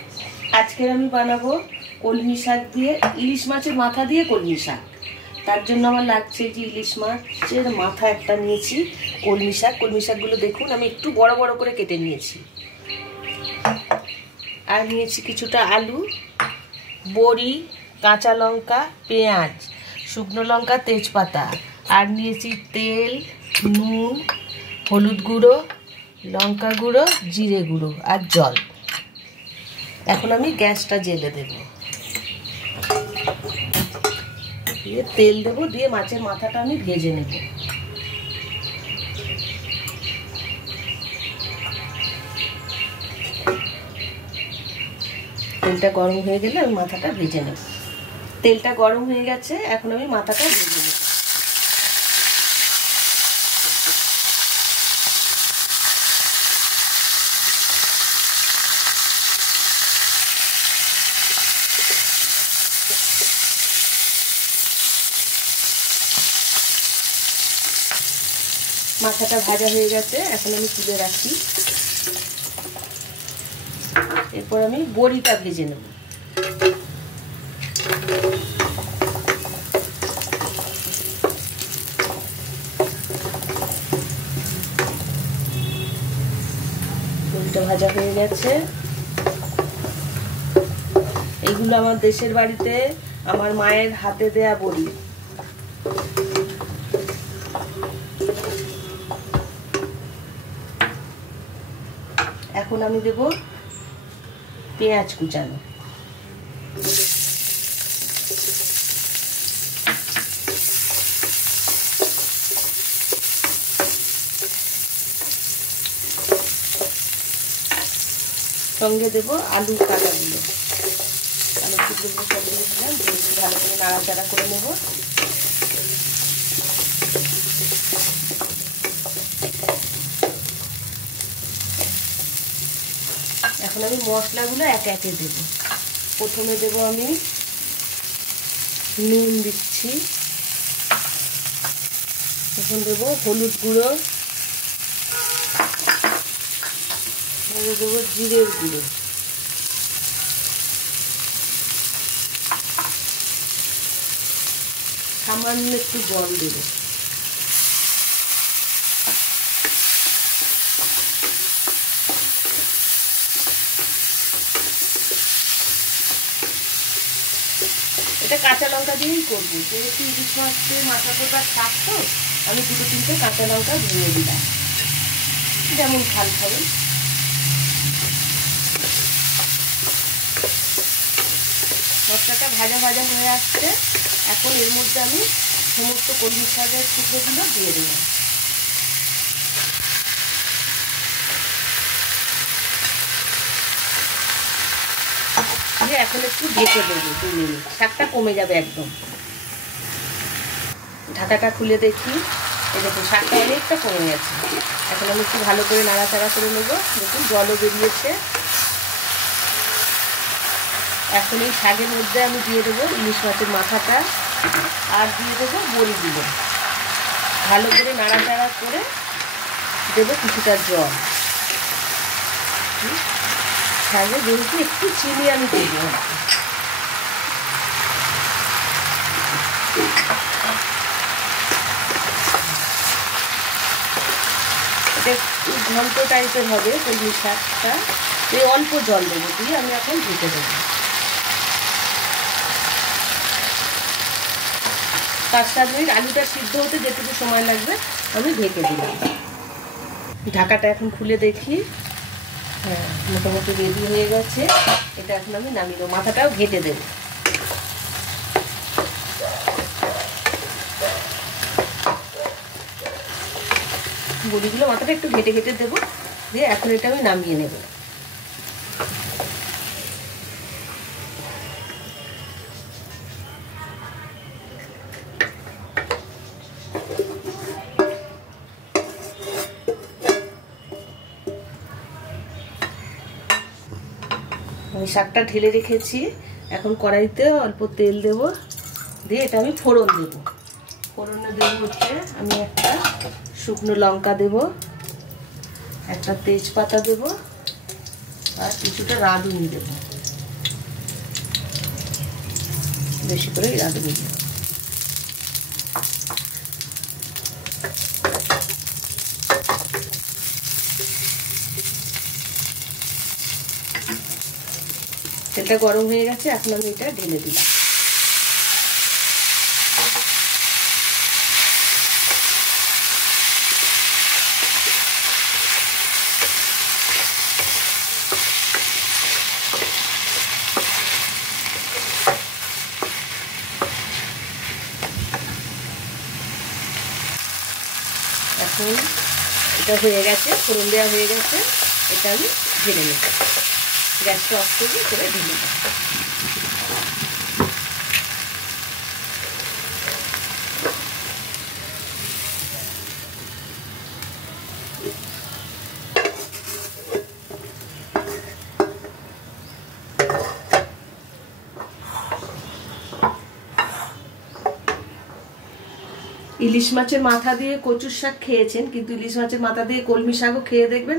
আজকে আমি বানাবো কলমি শাক দিয়ে, ইলিশ মাছের মাথা দিয়ে কলমি শাক। তার জন্য আমার লাগছে যে ইলিশ মাছের মাথা একটা নিয়েছি, কলমি শাকগুলো দেখুন আমি একটু বড় বড় করে কেটে নিয়েছি। আর নিয়েছি কিছুটা আলু, বড়ি, কাঁচা লঙ্কা, পেঁয়াজ, শুকনো লঙ্কা, তেজপাতা। আর নিয়েছি তেল, নুন, হলুদ গুঁড়ো, লঙ্কা গুঁড়ো, জিরে গুঁড়ো আর জল। এখন আমি গ্যাসটা জ্বেলে দেব, দিয়ে তেল দেবো, দিয়ে মাছের মাথাটা আমি ভেজে নেব। তেলটা গরম হয়ে গেলে আমি মাথাটা ভেজে নেব। তেলটা গরম হয়ে গেছে, এখন আমি মাথাটা ভেজে নেব। মাথাটা ভাজা হয়ে গেছে, এখন আমি তুলে রাখি। এরপর আমি বড়িটা ভেজে নেব। বড়িটা ভাজা হয়ে গেছে। এইগুলো আমার দেশের বাড়িতে আমার মায়ের হাতে দেয়া বড়ি। এখন আমি দেব পেঁয়াজ কুচানো, সঙ্গে দেব আলু কাটাগুলো, আলু টুকরোগুলো সব দিয়ে দিলাম, দিয়ে ভালো করে নাড়াচাড়া করে নেব। এখন আমি মশলাগুলো একে একে দেব। প্রথমে দেব আমি নুন দিচ্ছি, এখন দেব হলুদ গুঁড়ো, দেবো জিরের গুঁড়ো, সামান্য একটু জল দেব। এটা কাঁচা লঙ্কা দিয়েই করবো, যেহেতু ইলিশ মাছের মাথা পোকার শাক তো আমি দুটো তিনটে কাঁচা লঙ্কা দিয়ে দিলাম, যেমন ঝাল খাবে। মশলাটা ভাজা ভাজা হয়ে আসছে, এখন এর মধ্যে আমি সমস্ত কলমি শাকের টুকরোগুলো দিয়ে দিলাম। এখন একটু ঢেকে দেবো 2 মিনিট, শাকটা কমে যাবে একদম। ঢাকাটা খুলে দেখি, এই দেখুন শাকটা অনেকটা কমে গেছে। এখন আমি একটু ভালো করে নাড়াচাড়া করে নেবো। দেখুন জলও বেরিয়েছে। এখন এই শাকের মধ্যে আমি দিয়ে দেবো ইলিশ মাছের মাথাটা, আর দিয়ে দেবো বড়িগুলো। ভালো করে নাড়াচাড়া করে দেবো কিছুটা জল। শাকে যেহেতু একটু চিনি আমি দেবো, এটা একটু ঘন্ট টাইপের হবে কলমি শাকটা। এই অল্প জল দেবো, দিয়ে আমি এখন ঢেকে দেবো। 5-7 মিনিট আলুটা সিদ্ধ হতে যেটুকু সময় লাগবে আমি ঢেকে দিলাম। ঢাকাটা এখন খুলে দেখি, হ্যাঁ মোটামুটি রেডি হয়ে গেছে। এটা এখন আমি নামিয়ে দেবো, মাথাটাও ঘেটে দেবো। বড়িগুলো মাথাটা একটু ঘেটে ঘেটে দেবো, দিয়ে এখন এটা আমি নামিয়ে নেব। আমি শাকটা ঢেলে রেখেছি, এখন কড়াইতে অল্প তেল দেব, দিয়ে এটা আমি ফোড়ন দেব। ফোড়নে দেব হচ্ছে আমি একটা শুকনো লঙ্কা দেব, একটা তেজপাতা দেব, আর কিছুটা রাঁধুনি দেব। বেশি করে রাঁধুনি। তেলটা গরম হয়ে গেছে, এখন আমি এটা ঢেলে দিলাম। এখন এটা হয়ে গেছে, ফোড়ন দেওয়া হয়ে গেছে, এটা আমি ঢেলে নেব। গ্যাসটা অফ করে ঢেলে নেব। ইলিশ মাছের মাথা দিয়ে কচুর শাক খেয়েছেন, কিন্তু ইলিশ মাছের মাথা দিয়ে কলমি শাকও খেয়ে দেখবেন,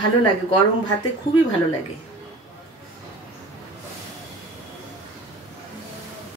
ভালো লাগে, গরম ভাতে খুবই ভালো লাগে।